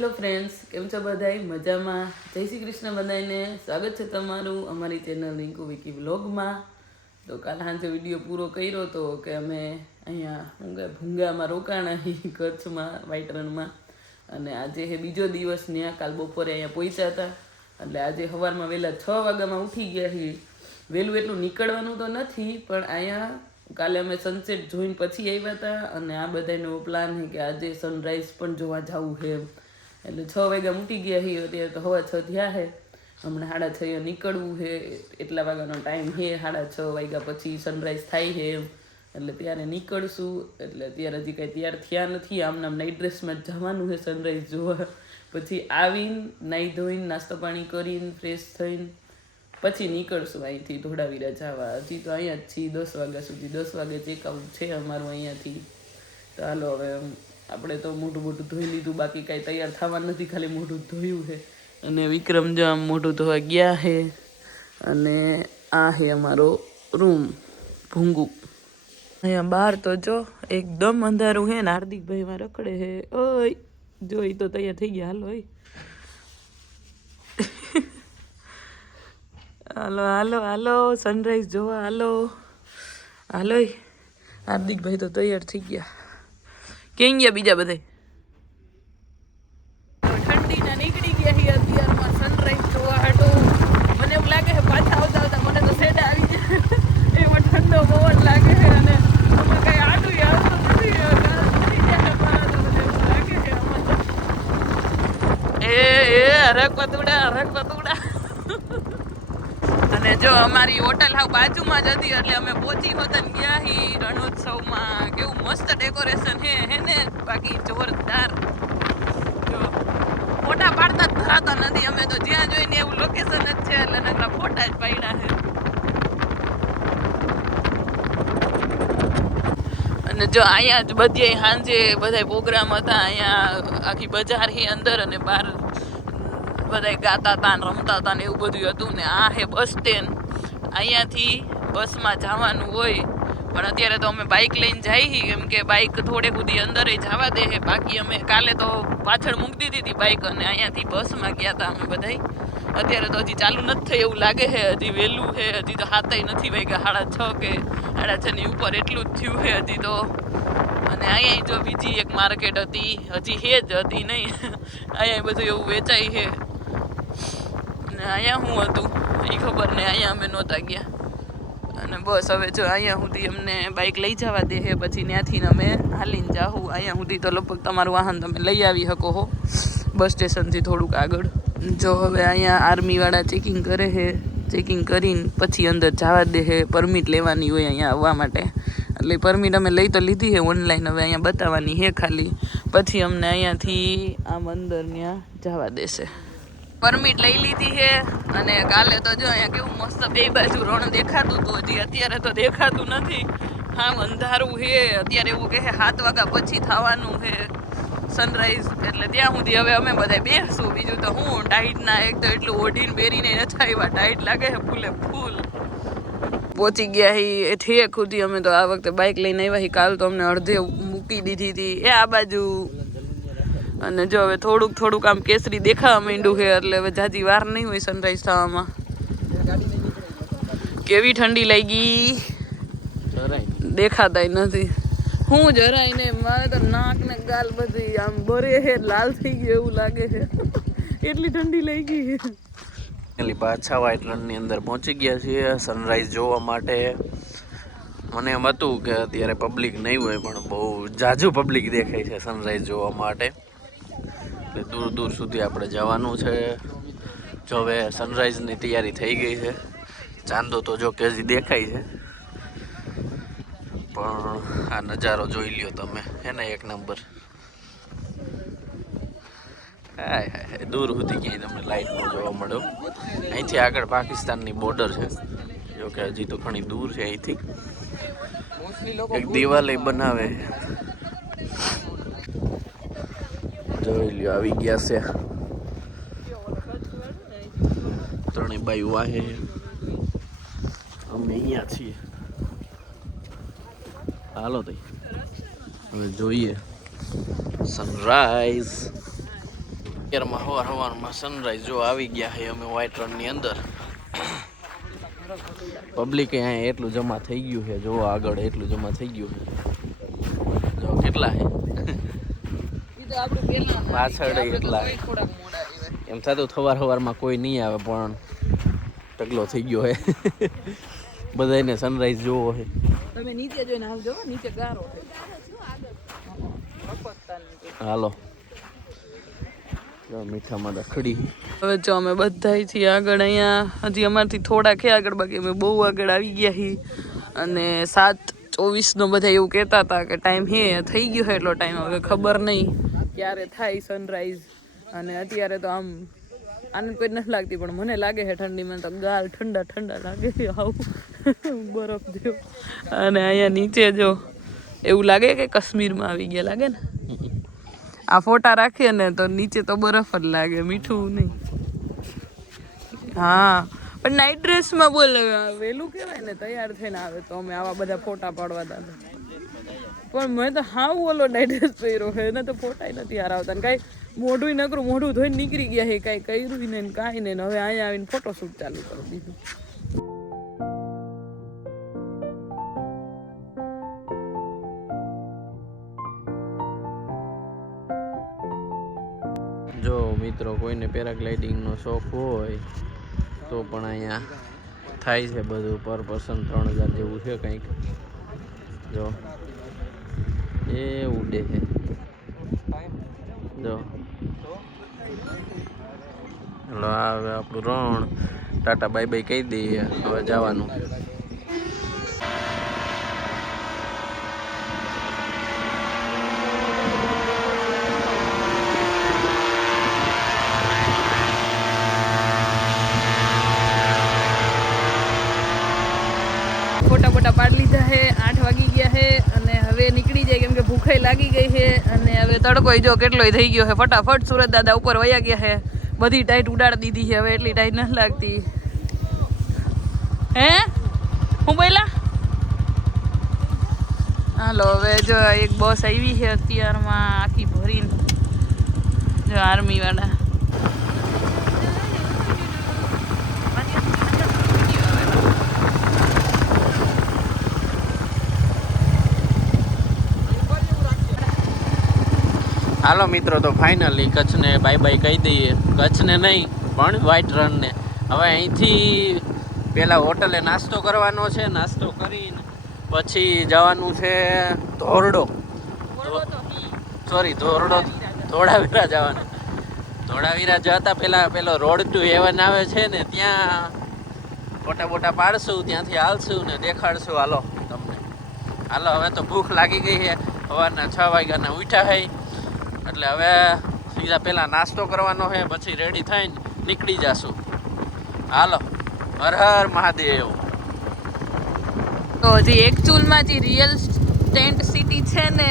Hello friends, કેમ છો બધાય? મજામાં? જય શ્રી કૃષ્ણ બધાને. સ્વાગત છે તમારું અમારી ચેનલ રિંકુ વિકી વ્લોગમાં. તો કાલ સાંજે વિડીયો પૂરો કર્યો હતો કે અમે અહીંયા ભૂંગામાં રોકાણા કચ્છમાં વ્હાઈટ રનમાં, અને આજે હે બીજો દિવસ. ત્યાં કાલ બપોરે અહીંયા પહોંચ્યા હતા, એટલે આજે સવારમાં વહેલા 6 વાગ્યામાં ઉઠી ગયા છીએ. વહેલું એટલું નીકળવાનું તો નથી, પણ અહીંયા કાલે અમે સનસેટ જોઈને પછી આવ્યા હતા, અને આ બધાનો પ્લાન છે કે આજે સનરાઈઝ પણ જોવા જવું છે. એટલે 6 વાગ્યા મૂકી ગયા છીએ. અત્યારે તો 6:15 થયા છે. હમણાં 6:30 નીકળવું છે. એટલા વાગ્યાનો ટાઈમ છે. 6:30 વાગ્યા પછી સનરાઈઝ થાય છે એટલે ત્યારે નીકળશું. એટલે અત્યારે હજી કાંઈ તૈયાર થયા નથી. આમનામ નાઇટ ડ્રેસમાં જ જવાનું છે સનરાઈઝ જોવા. પછી આવીને નાહી ધોઈને નાસ્તો પાણી કરીને ફ્રેશ થઈને પછી નીકળશું અહીંથી ધોળાવીરા જવા. હજી તો અહીંયા જ છીએ 10 વાગ્યા સુધી. 10 વાગે ચેકઆઉટ છે અમારું અહીંયાથી. તો હાલો હવે આપણે તો મોઢું ધોઈ લીધું, બાકી કાંઈ તૈયાર થવા નથી, ખાલી મોઢું ધોયું છે. અને વિક્રમ જો આમ મોઢું ધોવા ગયા છે. અને આ છે અમારો રૂમ ભૂંગું. અહીંયા બહાર તો જો એકદમ અંધારું છે ને હાર્દિકભાઈ માં રખડે છે. ઓય જો એ તો તૈયાર થઈ ગયા. હાલો હાલો હાલો હાલો સનરાઈઝ જોવા હાલો હાલો. હાર્દિકભાઈ તો તૈયાર થઈ ગયા. ક્યાં ગયા બીજા બધા? ઠંડીના નીકળી ગયા છીએ અત્યારમાં સનરાઈઝ જોવા હાટો. મને એવું લાગે છે પાછા આવતા આવતા મને તો સેડા આવી જાય એમાં ઠંડો પવન લાગે છે. અને અમે કઈ આટું આવતું નથી. હરક પતુડા. અને જો અમારી હોટલ હાવ બાજુમાં જ હતી, એટલે અમે પહોંચી હોતન ગયા હી રણોત્સવમાં. કેવું મસ્ત ડેકોરેશન હે ને બાકી જોરદાર. જો ફોટા પાડતા જ ધરાતા નથી અમે તો, જ્યાં જોઈને એવું લોકેશન જ છે એટલે નકરા ફોટા જ પાડ્યા છે. અને જો અહીંયા જ બધે સાંજે બધા પ્રોગ્રામ હતા. અહીંયા આખી બજાર હે અંદર, અને બહાર બધા ગાતા હતા ને રમતા હતા ને એવું બધું હતું. ને આ હે બસ સ્ટેન્ડ. અહીંયાથી બસમાં જવાનું હોય, પણ અત્યારે તો અમે બાઇક લઈને જઈએ કેમ કે બાઇક થોડે સુધી અંદર જવા દે છે. બાકી અમે કાલે તો પાછળ મૂકી દીધી હતી બાઇક, અને અહીંયાથી બસમાં ગયા હતા અમે બધા. અત્યારે તો હજી ચાલુ નથી થઈ એવું લાગે છે. હજી વહેલું છે, હજી તો 7 નથી વાગ્યા. 6:30 કે 6:30 ની ઉપર એટલું જ થયું છે હજી તો. અને અહીંયા જો બીજી એક માર્કેટ હતી, હજી હે જ હતી નહીં. અહીંયા બધું એવું વેચાય છે. અને અહીંયા શું હતું એ ખબર નહીં. અહીંયા અમે નહોતા ગયા. અને બસ હવે જો અહીંયા સુધી અમને બાઇક લઈ જવા દે છે, પછી ત્યાંથી અમે હાલીને જાઉં. અહીંયા સુધી તો લગભગ તમારું વાહન તમે લઈ આવી શકો હો બસ સ્ટેશનથી થોડુંક આગળ. જો હવે અહીંયા આર્મીવાળા ચેકિંગ કરે છે. ચેકિંગ કરીને પછી અંદર જવા દે છે. પરમિટ લેવાની હોય અહીંયા આવવા માટે. એટલે પરમિટ અમે લઈ તો લીધી છે ઓનલાઈન. હવે અહીંયા બતાવવાની છે ખાલી. પછી અમને અહીંયાથી આમ અંદર ત્યાં જવા દેશે. પરમિટ લઈ લીધી છે. અને કાલે તો જો અહીંયા કેવું મસ્ત બે બાજુ રણ દેખાતું હતું. હજી અત્યારે તો દેખાતું નથી. હા અંધારું છે અત્યારે. એવું કહે 7 વાગ્યા પછી થવાનું છે સનરાઈઝ. એટલે ત્યાં સુધી હવે અમે બધા બેસશું. બીજું તો હું ટાઈટના એક તો એટલું ઓઢીને બેરીને નથી આવ્યા. ટાઈટ લાગે છે ફૂલે ફૂલ. પહોંચી ગયા હી ઠેક સુધી. અમે તો આ વખતે બાઇક લઈને આવ્યા. કાલ તો અમને અડધે મૂકી દીધી હતી એ આ બાજુ. અને જો હવે થોડુંક આમ કેસરી દેખાવા માંડ્યું છે, એટલે હવે જાજી વાર નહીં હોય સનરાઈઝ થવામાં. કેવી ઠંડી લાગી, દેખાતા નથી. હું જરાય ને મારે તો નાક ને ગાલ બધી આમ ભરે છે, લાલ થઈ ગયું એવું લાગે છે. એટલી ઠંડી લાગી છે. પાછા વ્હાઈટ રનની અંદર પહોંચી ગયા છીએ સનરાઈઝ જોવા માટે. મને એમ હતું કે અત્યારે પબ્લિક નહીં હોય, પણ બહુ જાજુ પબ્લિક દેખાય છે સનરાઈઝ જોવા માટે. એટલે દૂર સુધી આપણે જવાનું છે. જો હવે સનરાઈઝની તૈયારી થઈ ગઈ છે. ચાંદો તો જો કે હજી દેખાય છે, પણ આ નજારો જોઈ લ્યો તમે, હે ને એક નંબર. હાય દૂર સુધી ક્યાંય તમને લાઈટ ન જોવા મળ્યો. અહીંથી આગળ પાકિસ્તાનની બોર્ડર છે. જો કે હજી તો ઘણી દૂર છે અહીંથી. એક દિવાલ બનાવે. જોઈ લ્યો આવી ગયા છે. ત્રણેય બાઈ વાહે. અમે અહીંયા છીએ. હાલો તઈ હવે જોઈએ સનરાઈઝ. અત્યારમાં સવારમાં સનરાઈઝ જો આવી ગયા છે અમે વ્હાઈટ રનની અંદર. પબ્લિક અહીંયા એટલું જમા થઈ ગયું છે, જો આગળ એટલું જમા થઈ ગયું છે. જો કેટલા છે પાછળ એટલા. એમ થતું સવારમાં કોઈ નહીં આવે પણ ઢગલો થઈ ગયો છે. બધાને સનરાઈઝ જોવો છે. તમે નીચે જોઈને આવજો, નીચે ગારો છે. હાલો મીઠામાં રખડી. હવે જો અમે બધાથી આગળ અહીંયા હજી અમારથી થોડા છે આગળ, બાકી અમે બહુ આગળ આવી ગયા છીએ. અને 7:24 બધા એવું કહેતા હતા કે ટાઈમ હે થઈ ગયો છે એટલો ટાઈમ. હવે ખબર નહીં ક્યારે થાય સનરાઈઝ. અને અત્યારે તો આમ આનંદ કોઈ નથી લાગતી, પણ મને લાગે છે ઠંડીમાં તો ગાલ ઠંડા ઠંડા લાગે છે, આવું બરફ જેવો. અને અહીંયા નીચે જો એવું લાગે કે કાશ્મીરમાં આવી ગયા લાગે ને. આ ફોટા રાખીએ ને તો નીચે તો બરફ જ લાગે, મીઠું નહીં. હા પણ નાઇટ ડ્રેસમાં બોલ વહેલું કહેવાય ને, તૈયાર થઈને આવે તો અમે આવા બધા ફોટા પાડવા હતા. પણ મેં તો હા ઓલો નાઇટ ડ્રેસ પહેર્યો છે એને તો ફોટા નથી હાર આવતા ને કાંઈ. મોઢું નકરું મોઢું ધોઈને નીકળી ગયા છે, કાંઈ કર્યું નહીં ને કાંઈ નહીં. હવે અહીંયા આવીને ફોટોશૂટ ચાલુ કરી દીધું. જો મિત્રો કોઈને પેરાગ્લાઇડિંગનો શોખ હોય તો પણ અહીંયા થાય છે બધું. પર પર્સન 3000 જેવું છે કંઈક. જો એ ઉડે છે. જો હલો હવે આપણું રણ ટાટા બાય બાય કહી દઈએ, હવે જવાનું. ફોટા બોટા પાડી લીધા છે, 8 વાગી ગયા છે અને હવે નીકળી જાય કેમ કે ભૂખાઈ લાગી ગઈ છે. અને હવે તડકોય જો કેટલોય થઈ ગયો છે. ફટાફટ સુરત દાદા ઉપર વયા ગયા છે. બધી ટાઈટ ઉડાડી દીધી છે, હવે એટલી ટાઈટ નથી લાગતી. હે હું બોલા હાલો. હવે જો એક બસ આવી છે અત્યારમાં આખી ભરીને, જો આર્મી વાળા. હાલો મિત્રો, તો ફાઇનલી કચ્છને બાય બાય કહી દઈએ. કચ્છને નહીં પણ વ્હાઈટ રનને. હવે અહીંથી પહેલાં હોટલે નાસ્તો કરવાનો છે. નાસ્તો કરીને પછી જવાનું છે ધોરડો. સોરી ધોરડો, ધોળાવીરા જવાનું. ધોળાવીરા જતા પહેલાં પેલો રોડ ટુ હેવન આવે છે ને, ત્યાં ફોટા બોટા પાડશું, ત્યાંથી હાલશું ને દેખાડશું. હાલો તમને. હાલો હવે તો ભૂખ લાગી ગઈ છે. સવારના 6 વાગ્યાના ઉઠ્યા છે એટલે હવે સીધા પહેલાં નાસ્તો કરવાનો છે, પછી રેડી થઈને નીકળી જશું. હાલો હર હર મહાદેવ. તો હજી એકચ્યુઅલમાં જે રિયલ ટેન્ટ સિટી છે ને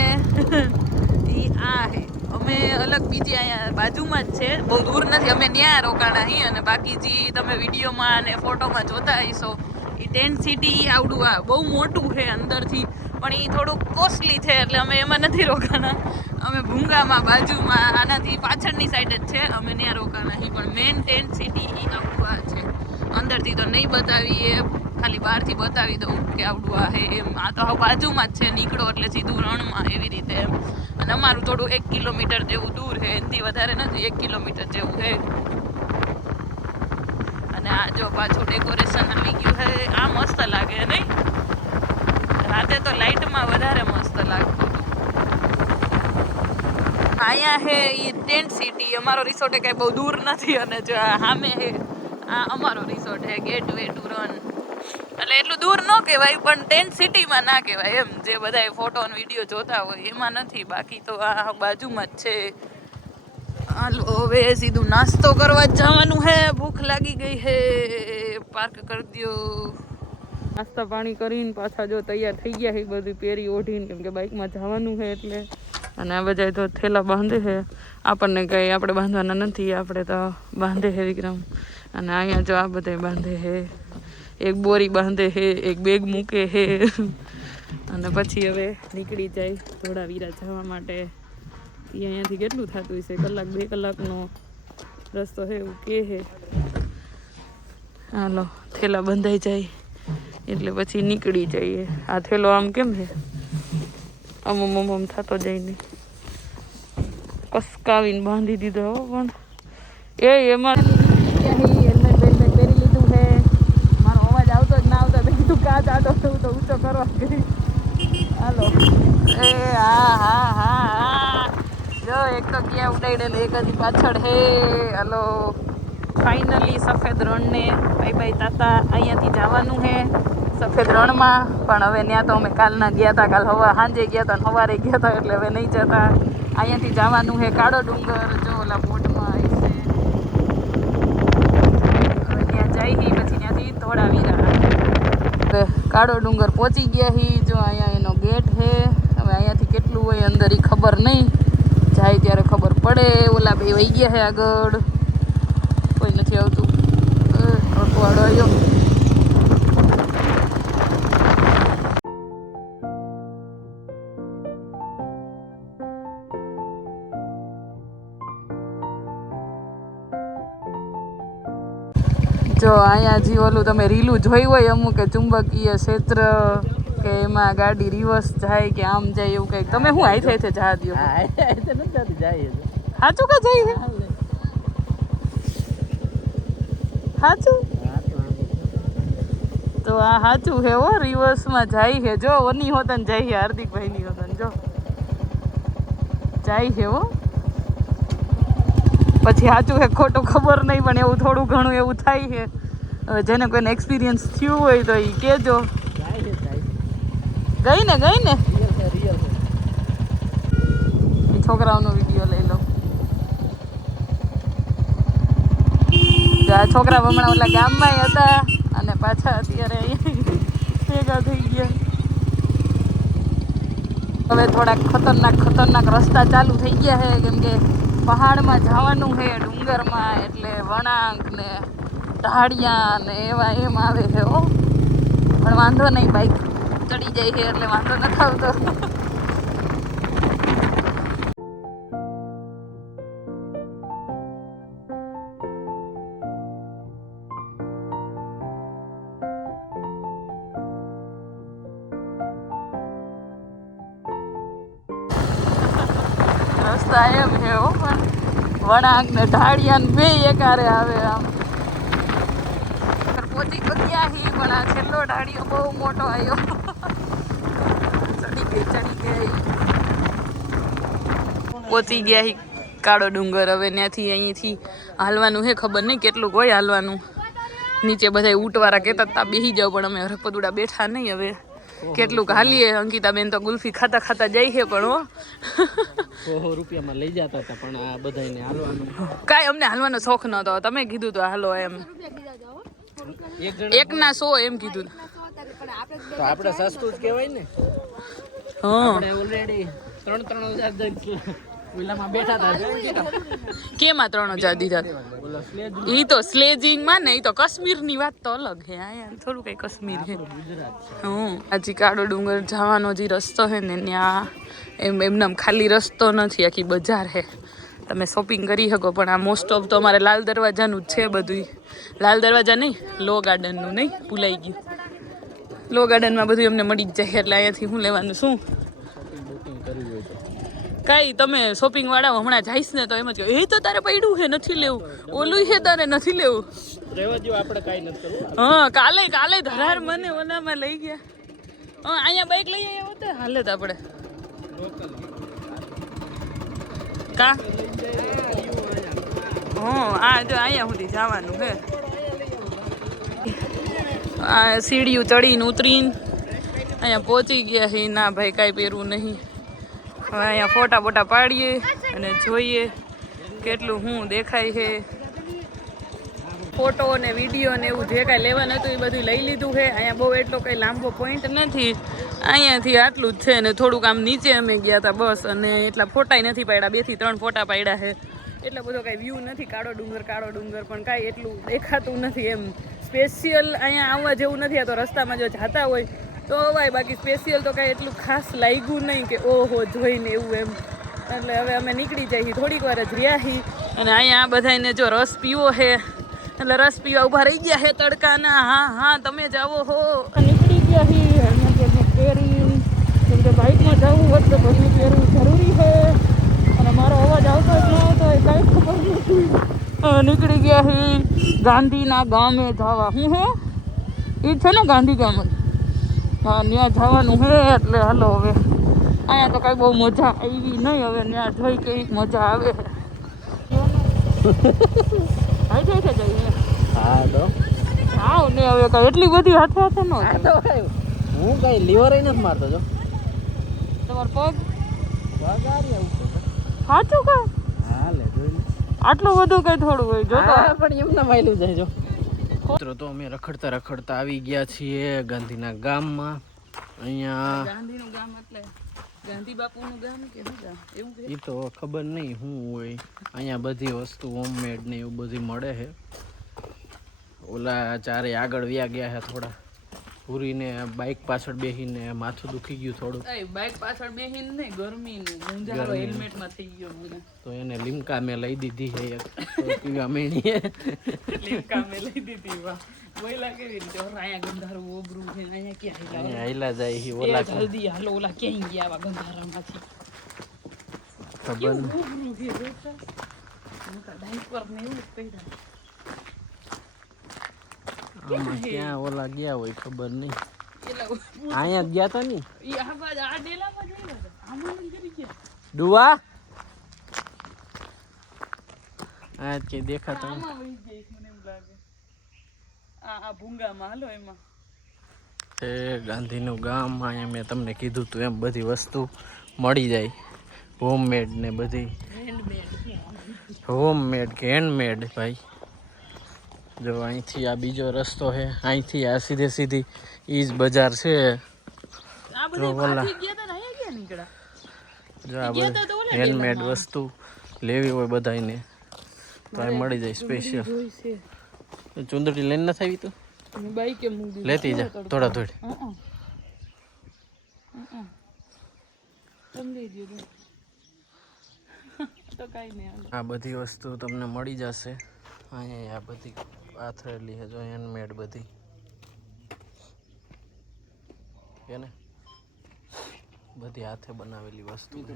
એ આ છે. અમે અલગ બીજી અહીંયા બાજુમાં જ છે, બહુ દૂર નથી. અમે ત્યાં રોકાણા છીએ. અને બાકી જે તમે વિડીયોમાં અને ફોટોમાં જોતા હશો એ ટેન્ટ સિટી આવડું આ બહુ મોટું છે અંદરથી, પણ એ થોડુંક કોસ્ટલી છે એટલે અમે એમાં નથી રોકાણા. અમે ભૂંગામાં બાજુમાં આનાથી પાછળની સાઈડ જ છે, અમે ત્યાં રોકાણા છીએ. પણ મેઇન ટેન્ટ સિટી એ આવડું આ છે. અંદરથી તો નહીં બતાવીએ, ખાલી બહારથી બતાવી દઉં કે આવડું આ છે એમ. આ તો બાજુમાં જ છે, નીકળો એટલે સીધું રણમાં એવી રીતે એમ. અને અમારું થોડું 1 કિલોમીટર જેવું દૂર છે, એનાથી વધારે નથી, 1 કિલોમીટર જેવું છે. અને આ જો પાછું ડેકોરેશન આવી ગયું છે. આ મસ્ત લાગે નહીં? રાતે તો લાઇટમાં વધારે મસ્ત લાગતું. અહીંયા છે એ ટેન્ટ સિટી. અમારો રિસોર્ટ એ કાંઈ બહુ દૂર નથી. અને જો આ સામે છે આ અમારો રિસોર્ટ છે, ગેટવે ટુ રન. એટલે એટલું દૂર ન કહેવાય પણ ટેન્ટ સિટીમાં ના કહેવાય એમ. જે બધા ફોટો અને વિડીયો જોતા હોય એમાં નથી. બાકી તો આ બાજુમાં જ છે. હાલો હવે સીધું નાસ્તો કરવા જ જવાનું છે. ભૂખ લાગી ગઈ છે. પાર્ક કરી દો. નાસ્તા પાણી કરીને પાછા જો તૈયાર થઈ ગયા છે, બધું પહેરી ઓઢીને, કેમ કે બાઇકમાં જવાનું છે એટલે. અને આ બધા તો થેલા બાંધે છે. આપણને કંઈ આપણે બાંધવાના નથી, આપણે તો બાંધે છે વિક્રમ. અને અહીંયા જો આ બધા બાંધે છે. એક બોરી બાંધે છે, એક બેગ મૂકે છે. અને પછી હવે નીકળી જાય ધોળાવીરા જવા માટે. એ અહીંયાથી કેટલું થતું હશે, 1-2 કલાકનો રસ્તો હે એવું કે હે. હાલો થેલા બંધાઈ જાય એટલે પછી નીકળી જઈએ. આ થેલો આમ કેમ છે આમ થતો જાય નહીં. કસકાવીને બાંધી દીધો પણ એમાં હેલ્મેટ પહેરી લીધું છે. મારો અવાજ આવતો જ ના આવતો તો કીધું કાચ આટો તો ઊંચો કરવા ગઈ. હાલો હા જો એક તો ક્યાં ઉડાડે ને એક હજી પાછળ હે. હાલો ફાઇનલી સફેદ રણને બાય બાય તાતા. અહીંયાથી જવાનું હે સફેદ રણમાં, પણ હવે ત્યાં તો અમે કાલના ગયા હતા. કાલ સાંજે ગયા હતા ને સવારે ગયા હતા એટલે હવે નહીં જતા. અહીંયાથી જવાનું હે કાળો ડુંગર. જો ઓલા બોટમાં આવી છે. હવે ત્યાં જઈ પછી ત્યાંથી ધોળાવીરા. કાળો ડુંગર પહોંચી ગયા હી. જો અહીંયા એનો ગેટ હે. હવે અહીંયાથી કેટલું હોય અંદર ઈ ખબર નહીં, જાય ત્યારે ખબર પડે. ઓલા બે વહી ગયા હે આગળ, કોઈ નથી આવતું. અખવાડો આવ્યો. જો અહીંયા જી ઓલું તમે રીલું જોઈ હોય અમુક કે ચુંબકીય ક્ષેત્ર કે એમાં ગાડી રિવર્સ જાય કે આમ જાય એવું કંઈક. તમે શું હાઈ થાય છે જા દો સાચું કે જાય છે સાચું? તો આ સાચું છે હો, રિવર્સમાં જાય છે. જો ઓની હોતન જાય છે, હાર્દિકભાઈની હોતન જો જાય છે હો. પછી સાચું છે ખોટું ખબર નહીં, પણ એવું થોડું ઘણું એવું થાય છે. હવે જેને કોઈને એક્સપિરિયન્સ થયું હોય તો એ કહેજો. ગઈ ને છોકરાઓનો વિડીયો લઈ લો. આ છોકરા હમણાં ઓલા ગામમાં હતા અને પાછા અત્યારે અહીંયા ભેગા થઈ ગયા. હવે થોડાક ખતરનાક રસ્તા ચાલુ થઈ ગયા છે, કેમ કે પહાડમાં જવાનું છે ડુંગરમાં, એટલે વળાંક ને ઢાળિયા ને એવા એમ આવે છે હો. પણ વાંધો નહીં, બાઈક ચડી જાય છે એટલે વાંધો નથી આવતો. રસ્તા એમ છે હો, પણ વળાંક ને ઢાળિયા ને બે એકારે આવે. આમ પહોંચી તો ગયા હી, પણ આ છેલ્લો ઢાળિયો બહુ મોટો આવ્યો. ચડી ગઈ પહોંચી ગયા હી કાળો ડુંગર. હવે ત્યાંથી અહીંથી હાલવાનું છે, ખબર નહીં કેટલું હોય હાલવાનું. નીચે બધા ઊંટવાળા કહેતા હતા બેસી જાવ, પણ અમે હરપદુડા બેઠા નહીં. હવે કેટલુંક હાલીએ. અંકિતાબેન તો ગુલ્ફી ખાતા જાય છે, પણ હો 100 રૂપિયામાં લઈ જતા હતા, પણ આ બધાને હાલવાનું કાંઈ અમને હાલવાનો શોખ નતો. તમે કીધું તો હાલો એમ, એકના 100 એમ કીધું. તો આપણે સસ્તું જ કહેવાય ને. આપણે ઓલરેડી 3,000 ઓલામાં બેઠા હતા. કેમાં 3,000 દીધા? ઈ તો સ્લેજિંગ માં ને, ઈ તો કાશ્મીર ની વાત તો અલગ છે. અહીંયા થોડું કઈ કાશ્મીર છે. હજી કાળો ડુંગર જવાનો જે રસ્તો છે ને, ત્યાં એમને ખાલી રસ્તો નથી, આખી બજાર છે. તમે શોપિંગ કરી શકો. પણ આ મોસ્ટ ઓફ તો અમારે લાલ દરવાજાનું જ છે બધું. લાલ દરવાજા નહીં, લો ગાર્ડનનું નહીં, ભૂલાઈ ગયું. લો ગાર્ડનમાં બધું એમને મળી જ જાય. એટલે અહીંયાથી શું લેવાનું? શું કાંઈ તમે શોપિંગ વાળા હમણાં જઈશ ને તો એમ જ કહો, એ તો તારે પડ્યું છે નથી લેવું, ઓલું છે તારે નથી લેવું. આપણે કાંઈ નથી કરવું. હા કાલે ધરાર મને ઓલામાં લઈ ગયા. હા અહીંયા બાઈક લઈ આવ્યા હોતે હાલે તો આપણે કા. આ જો અહીંયા સુધી જવાનું છે. આ સીડીયું ચડીને ઉતરીને અહીંયા પહોંચી ગયા છે. ના ભાઈ કાંઈ પહેરવું નહીં. હવે અહીંયા ફોટા બોટા પાડીએ અને જોઈએ કેટલું શું દેખાય છે. ફોટો ને વિડીયો ને એવું જે કાંઈ લેવાનું હતું એ બધું લઈ લીધું છે. અહીંયા બહુ એટલો કંઈ લાંબો પોઈન્ટ નથી, અહીંયાથી આટલું જ છે. ને થોડુંક આમ નીચે અમે ગયા હતા બસ, અને એટલા ફોટાય નથી પાડ્યા. 2 થી 3 ફોટા પાડ્યા છે. એટલો બધો કાંઈ વ્યૂ નથી. કાળો ડુંગર પણ કાંઈ એટલું દેખાતું નથી એમ. સ્પેશિયલ અહીંયા આવવા જેવું નથી. આ તો રસ્તામાં જો જતા હોય તો અવાય, બાકી સ્પેશિયલ તો કાંઈ એટલું ખાસ લાગ્યું નહીં કે ઓહો જોઈને એવું એમ. એટલે હવે અમે નીકળી જઈએ. થોડીક વાર જ રહ્યા છીએ. અને અહીંયા બધાને જો રસ પીવો છે એટલે રસ પીવા ઊભા રહી ગયા છે તડકાના. હા હા તમે જાઓ હો. નીકળી ગયા છીએ અહીંયા પહેરી, કેમ કે બાઇકમાં જવું હોય તો બધું પહેરવું જરૂરી છે. અને મારો અવાજ આવતો જ ન આવતો એ કાંઈ ખબર નથી. નીકળી ગયા છીએ ગાંધીના ગામે જવા. હું હે એ છે ને ગાંધી ગામ જ. હા ત્યાં જવાનું છે એટલે હાલો હવે. અહીંયા તો કાંઈ બહુ મજા આવી નહીં, હવે ત્યાં જોઈ કેવી મજા આવે. હાથે છે જઈએ. હા તો આવ ને હવે કાંઈ એટલી બધી હાથે હાથે ન હું કઈ લીવર નથી મારતો જો. તમારો પગ વગાડી આવું સાચું કા હા લે જોઈ લે. આટલું બધું કઈ થોડું હોય જો તો. પણ એમના માયલું જાય જો. મિત્રો તો અમે રખડતા રખડતા આવી ગયા છીએ ગાંધીના ગામમાં. અહીંયા ગાંધીનું ગામ એટલે ગાંધી બાપુનું ગામ કે શું ગામ એવું કે એ તો ખબર નહીં શું હોય. અહીંયા બધી વસ્તુ હોમમેડ ને એવું બધી મળે છે. ઓલા ચારે આગળ વ્યા ગયા છે થોડા પૂરીને બાઇક પાછળ બેસીને માથું દુખી ગયું થોડું. બાઇક પાછળ બેહીને નહીં ગરમીનું મુંજારો હેલ્મેટમાં થઈ ગયો મને. તો એને લીમકા મેં લઈ દીધી છે એક પીવા મેણીએ. લીમકા મેં લઈ દીધી. વાહ બોયલા કેવી રીતે અહીંયા ગંધારું ઓબરું છે અહીંયા ક્યાં અહીંયા હાઈલા જાય છે ઓલા જલ્દી હાલો ઓલા ક્યાંય ગયા આવા ગંધારામાંથી. ખબર નહીં. ઓબરું છે જોતા ડાયપર ને એવું જ પહેર્યા. આમાં ક્યાં ઓલા ગયા હોય ખબર નહીં. એલા અહીંયા જ ગયા તા ની ઈ આ બાજુ આ ડેલામાં જઈને આમાં કરી ગયા. ડુવા આ જ કઈ દેખાતા નહીં. આમાં વહી જઈશ મને એમ લાગે. આ ભૂંગામાં હાલો એમાં. એ ગાંધીનું ગામ. અહીંયા મેં તમને કીધું તું એમ બધી વસ્તુ મળી જાય હોમમેડ ને બધી. હોમમેડ કે હેન્ડમેડ ભાઈ. જો અહીંથી આ બીજો રસ્તો છે, અહીંથી આ સીધે સીધી ઈ જ બજાર છે. આ બધી પાછી ગયા તા ને અહીંયા ક્યાં નીકળ્યા? જો આ બધી હેન્ડમેડ વસ્તુ લેવી હોય બધાને તો આ મળી જાય સ્પેશિયલ. ચુંદડી લઈને નથી આવી તું? બાઈકે મૂકી લેતી જા થોડા થોડી. સમજી ગયું તો કાઈ નહીં. આ બધી વસ્તુ તમને મળી જશે અહીંયા. આ બધી આથરેલી છે જો હેન્ડમેડ બધી કે ને બધી હાથે બનાવેલી વસ્તુ છે.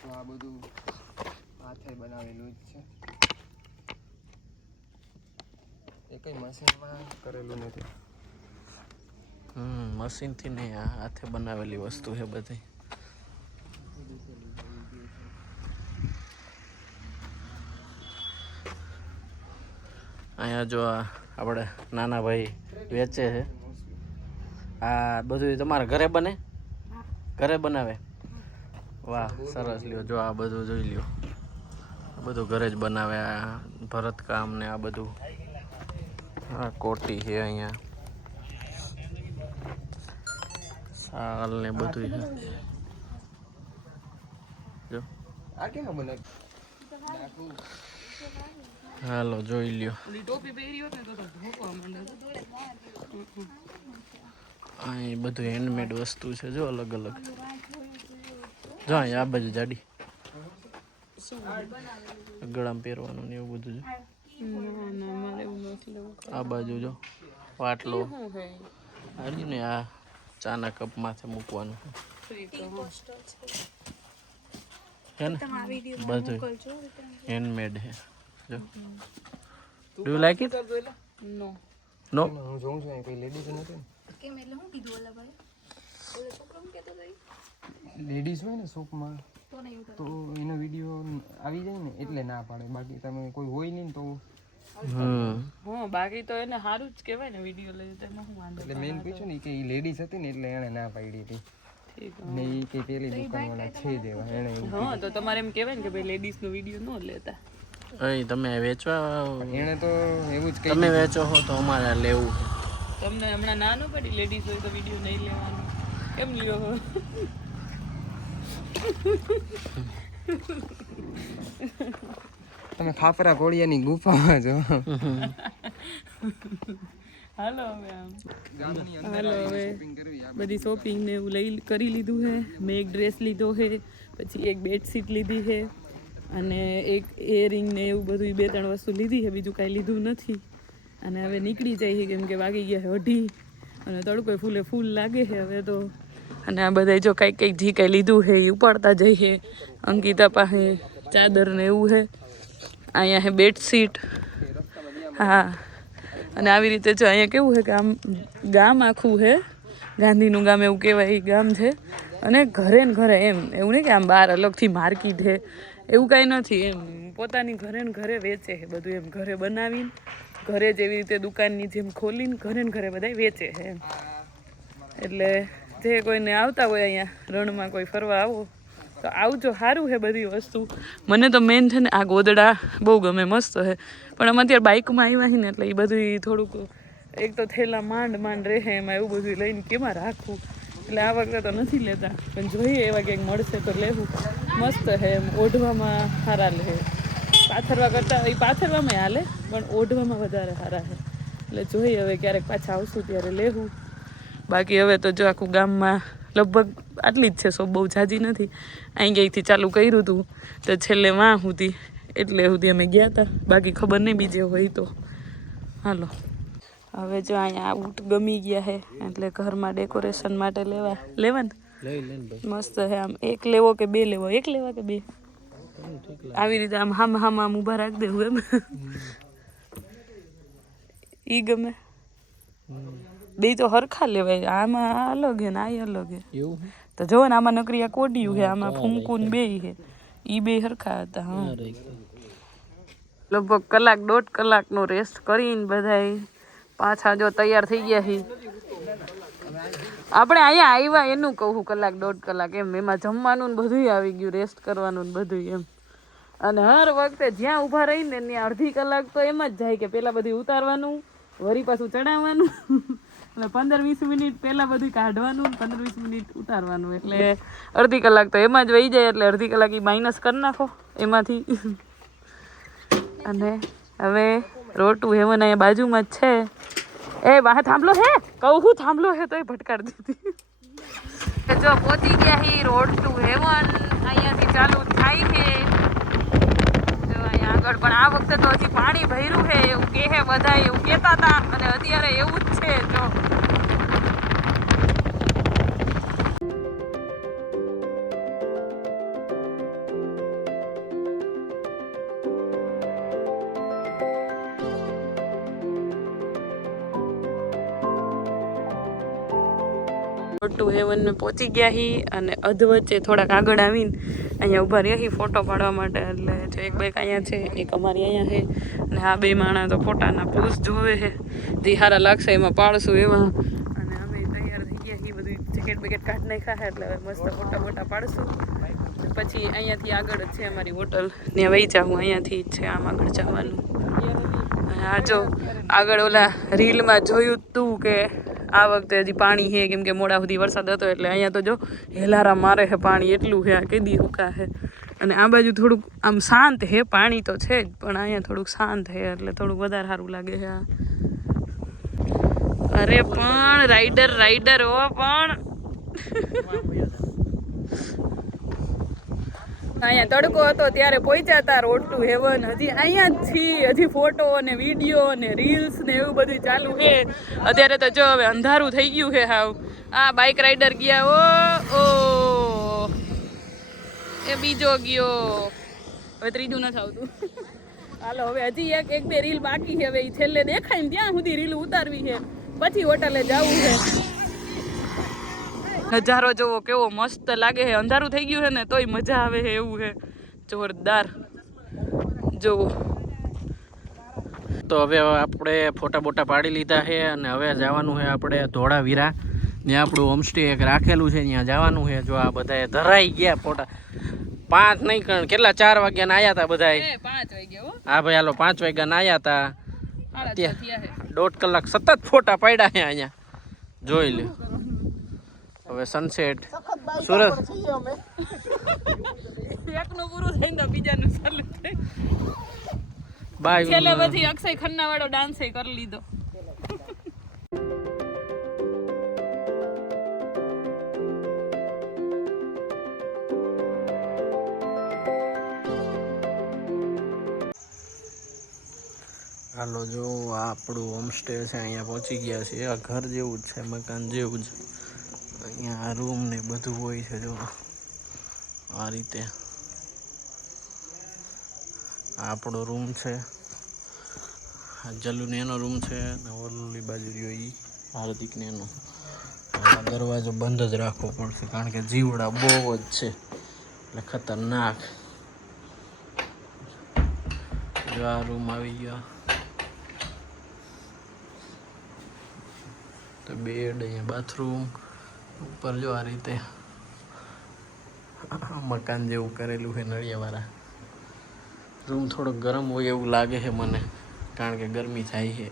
તો આ બધું હાથે બનાવેલું જ છે, એ કઈ મશીનમાં કરેલું નથી. મશીનથી નહીં, આ હાથે બનાવેલી વસ્તુ છે બધી. અહીંયા જો આપણે નાના ભાઈ વેચે છે. આ બધું તમારા ઘરે બને? ઘરે બનાવે? વાહ સરસ. લ્યો જો આ બધું જોઈ લ્યો, આ બધું ઘરે જ બનાવે. આ ભરતકામ ને આ બધું. આ કોટી છે અહીંયા, શાલ ને બધું છે જો. આ કેમ બને? હાલો જોઈ લ્યો. ટોપી પહેરી હોત ને તો ભોંકવા માંડે. આ એ બધું હેન્ડમેડ વસ્તુ છે જો અલગ અલગ. જો અહીંયા આ બાજુ જાડી ગળામાં પહેરવાનું ને એવું બધું જો. આ બાજુ જો પાટલો હારી ને આ ચાના કપ માથે મૂકવાનું છે ને બધું હેન્ડમેડ છે જો. Do you like it? No no. હું જોઉં છું કોઈ લેડીઝ નથી કેમ એટલે હું કીધું ઓલા ભાઈ ઓલા છોકરાને કહેતો હતો લેડીઝ હોય ને શોપમાં તો નહીં ઉતાર તો એનો વિડીયો આવી જાય ને એટલે ના પાડે. બાકી તમે કોઈ હોય નહીં ને તો હા બાકી તો એને સારું જ કહેવાય ને વિડીયો લઈ તેમાં હું વાંધો. એટલે મેં પૂછ્યું ને કે એ લેડીઝ હતી ને એટલે એણે ના પાડી હતી. ને એ કે પેલી દુકાનવાળા છે જેવા એણે એવું. હા તો તમારે એમ કહેવાય ને કે ભાઈ લેડીઝ નો વિડીયો ન લેતા. અહીં તમે વેચવા એણે તો એવું જ તમે વેચો હો તો અમારે લેવું છે. તમને હમણાં ના ન પડી લેડીઝ હોય તો વિડીયો નહીં લેવાનો? કેમ લ્યો હો? તમે ખાપરા કોળિયાની ગુફામાં છો. હાલો હવે આમ હાલો હવે બધી શોપિંગ ને એવું કરી લીધું છે. મેં એક ડ્રેસ લીધો છે, પછી એક બેડશીટ લીધી છે, અને એક ઇયરિંગ ને એવું બધું 2-3 વસ્તુ લીધી છે, બીજું કાંઈ લીધું નથી. અને હવે નીકળી જાય છે કેમ કે વાગી ગયા છે 2:30 અને તડકો ફૂલે ફૂલ લાગે છે હવે તો. અને આ બધા જો કંઈક જે કંઈ લીધું છે એ ઉપાડતા જઈએ. અંકિતા પાસે ચાદર ને એવું છે, અહીંયા છે બેડશીટ. હા, અને આવી રીતે જો અહીંયા કેવું છે કે આમ ગામ આખું છે, ગાંધીનું ગામ એવું કહેવાય, એ ગામ છે. અને ઘરે ને ઘરે એમ, એવું નહીં કે આમ બહાર અલગથી માર્કેટ છે એવું કાંઈ નથી. એમ પોતાની ઘરે ને ઘરે વેચે છે બધું, એમ ઘરે બનાવીને ઘરે જ એવી રીતે દુકાનની જેમ ખોલીને ઘરે ને ઘરે બધા વેચે છે એમ. એટલે જે કોઈને આવતા હોય અહીંયા રણમાં કોઈ ફરવા આવો તો આવજો, સારું છે બધી વસ્તુ. મને તો મેન છે ને આ ગોદડા બહુ ગમે, મસ્ત છે. પણ અમે અત્યારે બાઇકમાં આવ્યા છીએ ને એટલે એ બધું થોડુંક, એક તો થેલા માંડ રહે એમાં, એવું બધું લઈને કેમાં રાખવું, એટલે આ વખતે તો નથી લેતા. પણ જોઈએ એવા ક્યાંક મળશે તો લેવું. મસ્ત છે એમ, ઓઢવામાં સારા લે, પાથરવા કરતાં એ પાથરવામાં હાલે પણ ઓઢવામાં વધારે સારા છે. એટલે જોઈએ હવે ક્યારેક પાછા આવશું ત્યારે લેવું. બાકી હવે તો જો આખું ગામમાં લગભગ આટલી જ છે, સો બહુ ઝાજી નથી. અહીં ગઈથી ચાલુ કર્યું હતું તો છેલ્લે વાં સુધી, એટલે સુધી અમે ગયા હતા. બાકી ખબર નહીં બીજે હોય તો. હાલો હવે જો અહીંયા ઊંટ ગમી ગયા છે એટલે ઘરમાં ડેકોરેશન માટે લેવા ને મસ્ત છે. આમ એક લેવો કે બે લેવો? એક લેવા કે બે? આવી રીતે આમ હામ ઊભા રાખી દેવું એમ. ઈ ગમે? બે તો હરખા લેવાય, આમાં અલગ હે ને આ અલગ હે. તો જો ને આમાં નકરી આ કોડિયું છે, આમાં ફૂમકુન બે છે, ઈ બે હરખા હતા. હા, લગભગ 1-1.5 કલાકનો રેસ્ટ કરીને બધાય પાછા જો તૈયાર થઈ ગયા છે. આપણે અહીંયા આવ્યા એનું કહું 1-1.5 કલાક એમ, એમાં જમવાનું ને બધું આવી ગયું, રેસ્ટ કરવાનું ને બધું એમ. અને હર વખતે જ્યાં ઊભા રહીને ત્યાં અડધી કલાક તો એમ જ જાય કે પેલા બધું ઉતારવાનું, વળી પાછું ચડાવવાનું, એટલે 15-20 મિનિટ પહેલા બધું કાઢવાનું, 15-20 મિનિટ ઉતારવાનું, એટલે અડધી કલાક તો એમાં જ વહી જાય. એટલે અડધી કલાક એ માઇનસ કરી નાખો એમાંથી. અને હવે રોટુ હેવન અહીંયા બાજુમાં જ છે. એ વાહ થાંભલો હે, કહું હું થાંભલો હે તોય ભટકાડી દીધી. જો પહોંચી ગયા હી રોડ ટુ હેવન, અહીંયાથી ચાલુ થાય છે. જો અહીંયા આગળ પણ આ વખતે તો હજી પાણી ભર્યું છે એવું કહે છે બધા, એવું કહેતા હતા. અને અત્યારે એવું જ છે. જો ટુ હેવન મેં પહોંચી ગયા હી. અને અધવચ્ચે થોડાક આગળ આવીને અહીંયા ઊભા રહ્યા હી ફોટો પાડવા માટે. એટલે જો એક બાઈક અહીંયા છે, એક અમારી અહીંયા છે. અને આ બે માણસ તો ફોટાના પોઝ જોવે છે, જે સારા લાગશે એમાં પાડશું એવા. અને અમે તૈયાર થઈ ગયા હી, બધું જેકેટ બેકેટ કાઢી નાખ્યા છે, એટલે હવે મસ્ત ફોટા પાડશું. પછી અહીંયાથી આગળ જ છે અમારી હોટલ, ત્યાં વહી જાઉં. અહીંયાથી જ છે આમ આગળ જવાનું. અને આ જો આગળ ઓલા રીલમાં જોયું તું કે આ વખતે હજી પાણી છે, કેમ કે મોડા સુધી વરસાદ હતો. એટલે અહીંયા તો જો હેલારા મારે છે પાણી, એટલું છે. આ કેદી હુકા છે. અને આ બાજુ થોડુંક આમ શાંત છે, પાણી તો છે જ પણ અહીંયા થોડુંક શાંત છે, એટલે થોડુંક વધારે સારું લાગે છે. અરે પણ રાઈડર હો પણ અહીંયા તડકો હતો ત્યારે પહોંચ્યા હતા રોડ ટુ હેવન. હજી અહીંયા જ છીએ, હજી ફોટો ને વિડીયો ને રીલ્સ ને એવું બધું ચાલુ છે. અત્યારે તો જો હવે અંધારું થઈ ગયું છે હાવ. આ બાઇક રાઈડર ગયા, ઓ એ બીજો ગયો, હવે ત્રીજું નથી આવતું. હાલો હવે હજી એક બે રીલ બાકી છે. હવે એ છેલ્લે દેખાય ને ત્યાં સુધી રીલ ઉતારવી છે, પછી હોટલે જવું છે. નજારો જોવો કેવો મસ્ત લાગે છે. અંધારું થઈ ગયું છે ને તોય મજા આવે છે એવું છે, જોરદાર. જોવો તો હવે આપણે ફોટા બોટા પાડી લીધા છે અને હવે જવાનું છે આપણે ધોળાવીરા. ત્યાં આપણું હોમસ્ટે એક રાખેલું છે, ત્યાં જવાનું છે. જો આ બધાએ ધરાઈ ગયા ફોટા. 5 નહીં કણ કેટલા 4 વાગ્યાના આવ્યા હતા બધાએ. 5 વાગ્યા. હા ભાઈ હાલો 5 વાગ્યાના આવ્યા હતા. અત્યારે 1.5 કલાક સતત ફોટા પાડ્યા છે અહીંયા, જોઈ લે. હવે સનસેટ સુરત એકનું પૂરું થઈને તો બીજાનું ચાલુ થાય. બાય. છેલ્લે પછી અક્ષય ખન્ના વાળો ડાન્સ કરી લીધો. હાલો જો આ આપણું હોમસ્ટે છે, અહીંયા પહોંચી ગયા છીએ. આ ઘર જેવું જ છે, મકાન જેવું જ. અહીંયા રૂમ ને બધું હોય છે. જો આ રીતે આ આપણો રૂમ છે. આ જલ્લુને એનો રૂમ છે ને ઓલી બાજુ રહ્યો એ હાર્દિકને એનો. આ દરવાજો બંધ જ રાખવો પડશે કારણ કે જીવડા બહુ જ છે એટલે ખતરનાક. જો આ રૂમ આવી ગયો તો બેડ, અહીંયા બાથરૂમ ઉપર જો આ રીતે મકાન જેવું કરેલું છે નળિયાવાળા. રૂમ થોડો ગરમ હોય એવું લાગે છે મને કારણ કે ગરમી થાય છે.